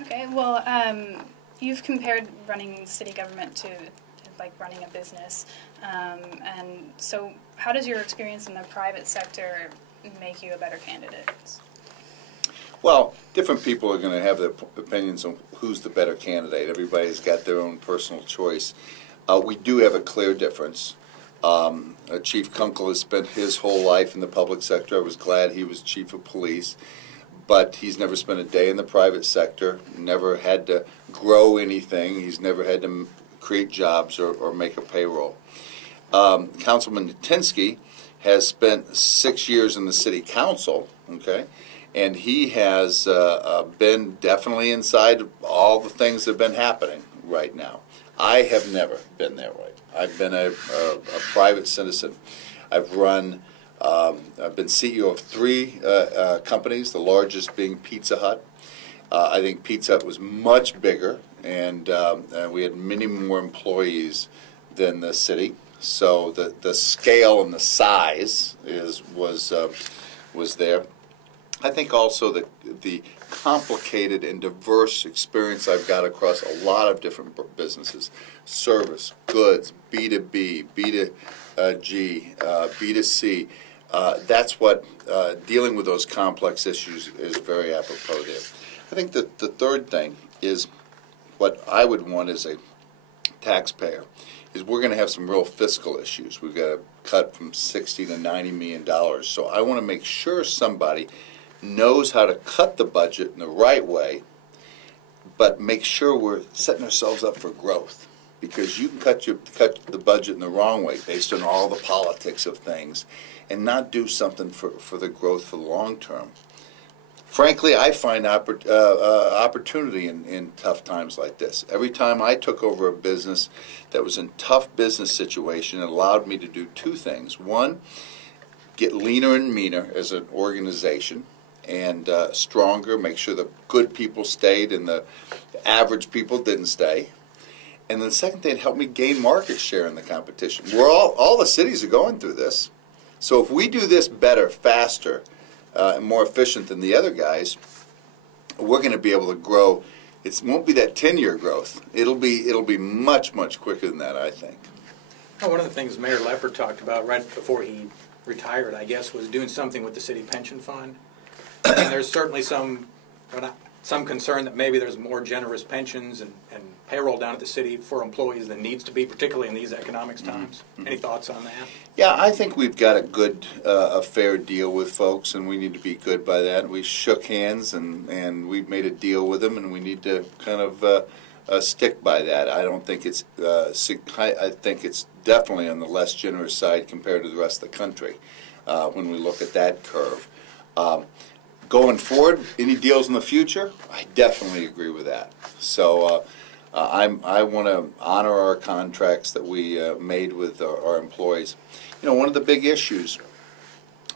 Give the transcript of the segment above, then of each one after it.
Okay, well, you've compared running city government to like running a business, and so how does your experience in the private sector make you a better candidate? Well, different people are going to have their opinions on who's the better candidate. Everybody's got their own personal choice. We do have a clear difference. Chief Kunkel has spent his whole life in the public sector. I was glad he was chief of police, but he's never spent a day in the private sector, never had to grow anything. He's never had to create jobs or make a payroll. Councilman Natinsky has spent 6 years in the city council, okay, and he has been definitely inside all the things that have been happening right now. I have never been there right. I've been a private citizen. I've been CEO of 3 companies, the largest being Pizza Hut. I think Pizza Hut was much bigger, and we had many more employees than the city. So the scale and the size was there. I think also the complicated and diverse experience I've got across a lot of different businesses, service, goods, B2B, B2G, B2C. That's what dealing with those complex issues is very apropos there. I think that the third thing is what I would want as a taxpayer is we're going to have some real fiscal issues. We've got to cut from $60 to $90 million. So I want to make sure somebody knows how to cut the budget in the right way, but make sure we're setting ourselves up for growth. Because you can cut the budget in the wrong way based on all the politics of things and not do something for the growth for the long term. Frankly, I find opportunity in tough times like this. Every time I took over a business that was in tough business situation, it allowed me to do 2 things. One, get leaner and meaner as an organization and stronger, make sure the good people stayed and the average people didn't stay. And then the second thing, it helped me gain market share in the competition. All the cities are going through this. So if we do this better, faster, and more efficient than the other guys, we're going to be able to grow. It won't be that 10-year growth. It'll be much, much quicker than that, I think. Well, one of the things Mayor Leffert talked about right before he retired, I guess, was doing something with the city pension fund. And there's certainly some concern that maybe there's more generous pensions and payroll down at the city for employees than needs to be, particularly in these economic times. Mm-hmm. Any thoughts on that? Yeah, I think we've got a fair deal with folks, and we need to be good by that. We shook hands, and we've made a deal with them, and we need to kind of stick by that. I don't think it's. I think it's definitely on the less generous side compared to the rest of the country when we look at that curve. Going forward, any deals in the future? I definitely agree with that. So I want to honor our contracts that we made with our employees. You know, one of the big issues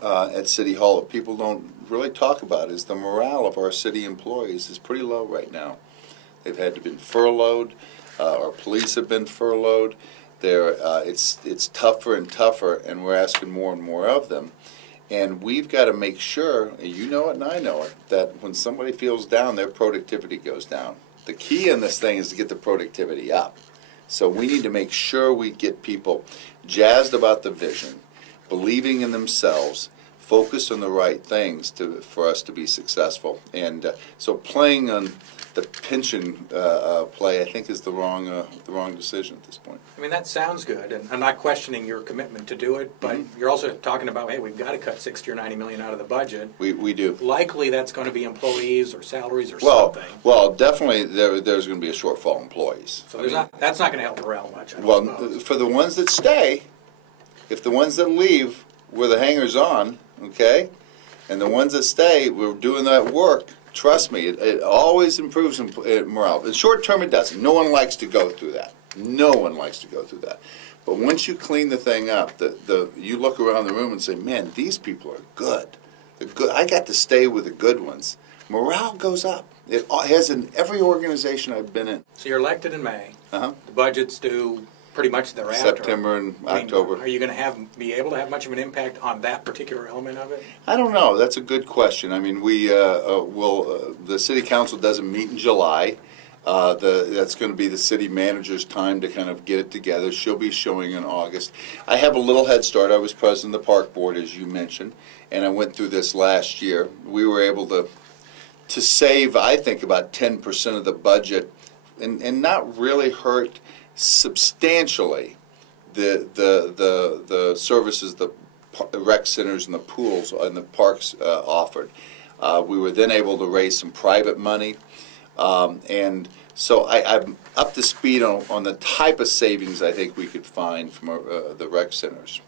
at City Hall that people don't really talk about is the morale of our city employees is pretty low right now. They've had to been furloughed. Our police have been furloughed. It's tougher and tougher, and we're asking more and more of them. And we've got to make sure, you know it and I know it, that when somebody feels down, their productivity goes down. The key in this thing is to get the productivity up. So we need to make sure we get people jazzed about the vision, believing in themselves, focused on the right things for us to be successful. And so playing on the pension play, I think, is the wrong decision at this point. I mean, that sounds good, and I'm not questioning your commitment to do it, but you're also talking about, hey, we've got to cut 60 or 90 million out of the budget. We do. Likely that's going to be employees or salaries or something. Well, definitely there's going to be a shortfall in employees. So that's not going to help morale much, I Well, suppose. For the ones that stay, if the ones that leave were the hangers-on, okay, and the ones that stay, we're doing that work, trust me, it always improves morale. In short term, it doesn't. No one likes to go through that. No one likes to go through that. But once you clean the thing up, you look around the room and say, man, these people are good. I got to stay with the good ones. Morale goes up. It has in every organization I've been in. So you're elected in May. Uh-huh. The budget's due pretty much thereafter. September and I mean, October. Are you going to be able to have much of an impact on that particular element of it? I don't know. That's a good question. I mean, the city council doesn't meet in July. That's going to be the city manager's time to kind of get it together. She'll be showing in August. I have a little head start. I was president of the park board, as you mentioned, and I went through this last year. We were able to save, I think, about 10% of the budget, and not really hurt substantially the services the rec centers and the pools and the parks offered. We were then able to raise some private money, and so I'm up to speed on the type of savings I think we could find from the rec centers.